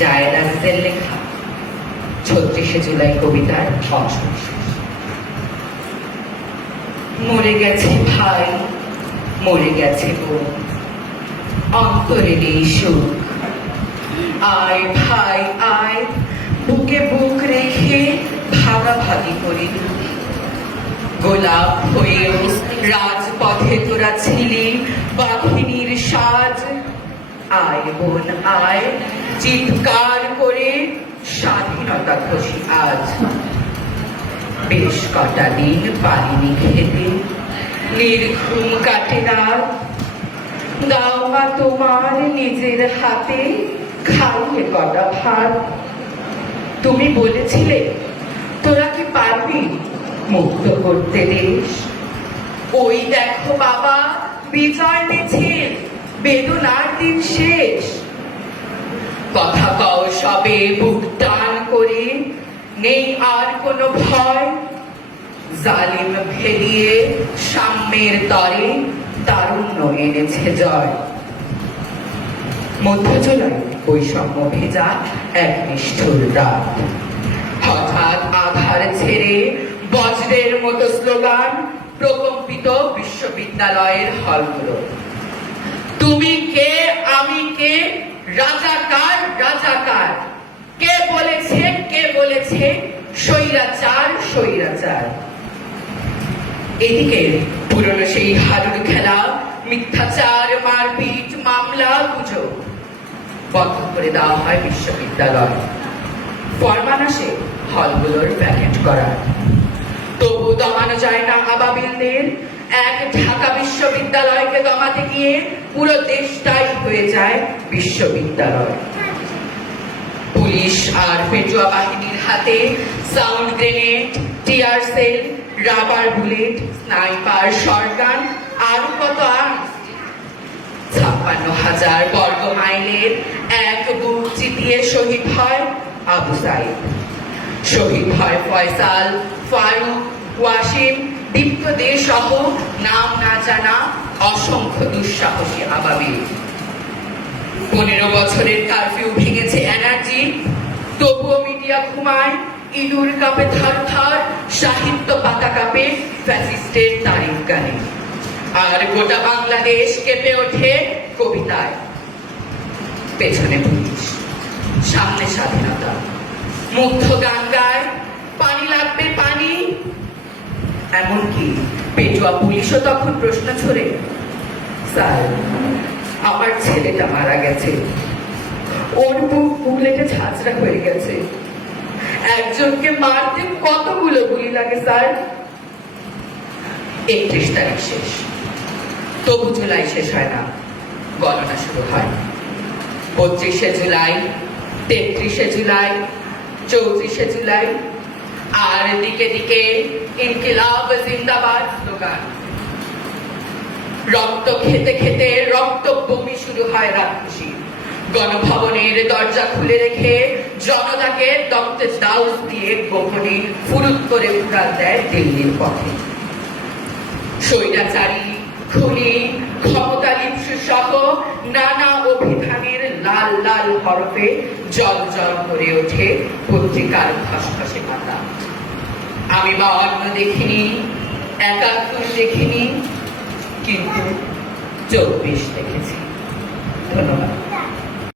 জায়েদ আজিজের লেখা ৩৬শে জুলাই কবিতার অংশ। মরে গেছে ভাই, মরে গেছে বোন, অন্তরে নেই সুখ। আয় ভাই আয়, বুকে বুক রেখে ভাগাভাগি করি। গোলাপ হয়েও রাজপথে তোরা ছিলি বাহিনীর সাজ। আয় বোন আয়, চিৎকার করে স্বাধীনতা খুশি আজ। বেশ কটা দিন পারিনি খেতে, নির্ঘুম কাটে রাত। দাও মা তোমার নিজের হাতে, খাইয়ে কটা ভাত। তুমি বলেছিলে তোরা কি পারবি মুক্ত করতে দেশ। ওই দেখো বাবা, বিজয় মিছিল, বেদনার দিন শেষ। কথা কও সবে বুক টান করে, নেই আর কোনো ভয়। জালিম ভেলিয়ে সাম্যের তরে তারুণ্য এনেছে জয়। মধ্য জুলাই বৈষম্য ভেজা এক নিষ্ঠুর রাত। হঠাৎ আধার ছেড়ে বজ্রের মতো স্লোগান, প্রকম্পিত বিশ্ববিদ্যালয়ের হলগুলো। তুমি কে, আমি কে, রাজাকার রাজাকার। কে বলেছে, কে বলেছে স্বৈরাচার স্বৈরাচার। এদিকে পুরনো সেই হাডুডু খেলা, মিথ্যাচার, মারপিট, মামলা, গুজব বন্ধ করে দেওয়া হয় বিশ্ববিদ্যালয়। ফরমান আসে হলগুলোর প্যাকেট করার। তবু দমানো যায় না আবাবিলদের। এক ঢাকা বিশ্ববিদ্যালয়কে দমাতে গিয়ে পুরো দেশটাই হয়ে যায় বিশ্ববিদ্যালয়। পুলিশ আর পেটুয়া বাহিনীর হাতে sound grenade, tear shell, rubber bullet, sniper, shotgun আর কত আর্মস। ৫৬,০০০ বর্গ মাইলের এক বুক চিতিয়ে শহীদ হয় আবু সাইদ, শহীদ হয় ফয়সাল, ফারুক, ওয়াসিম, দীপ্ত সহ নাম না জানা অসংখ্য দুঃসাহসী আবাবিল। ১৫ বছরের কারফিউ ভেঙেছে এনার্জি, তবুও মিডিয়া ঘুমায়। ইঁদুর কাঁপে থার থার, সাহিত্য পাতা কাঁপে ফ্যাসিস্টের তারিফ গানে। আর গোটা বাংলাদেশ কেঁপে ওঠে কবিতায়। পেছনে পুলিশ, সামনে স্বাধীনতা। মুগ্ধ গান গায়, পানি লাগবে পানি। এমনকি পেটুয়া পুলিশও তখন প্রশ্ন ছড়ে, স্যার আমার ছেলেটা মারা গেছে, ওর বুক বুলেটে ঝাঁঝরা হয়ে গেছে। একজনকে মারতে কতগুলো গুলি লাগে স্যার। ৩১ তারিখ শেষ, তবু জুলাই শেষ হয় না, গণনা শুরু হয়। ২৫শে জুলাই, ৩৩শে জুলাই, ৩৪শে জুলাই, আর দিকে দিকে ইনকিলাব জিন্দাবাদ স্লোগান। রক্ত খেতে খেতে রক্ত বমি শুরু হয় রাক্ষসী। গণভবনের দরজা খুলে রেখে জনতাকে রক্তের দাউস দিয়ে গোপনে ফুরুত করে উড়াল দেয় দিল্লির পথে। স্বৈরাচারী, খুনি, ক্ষমতালিপ্সু সহ নানা অভিধানের লাল লাল হরফে জল জল করে ওঠে পত্রিকার খসখসে পাতা। আমি বা অন্য দেখিনি, ৭১ দেখিনি, কিন্তু ২৪ দেখেছি। ধন্যবাদ।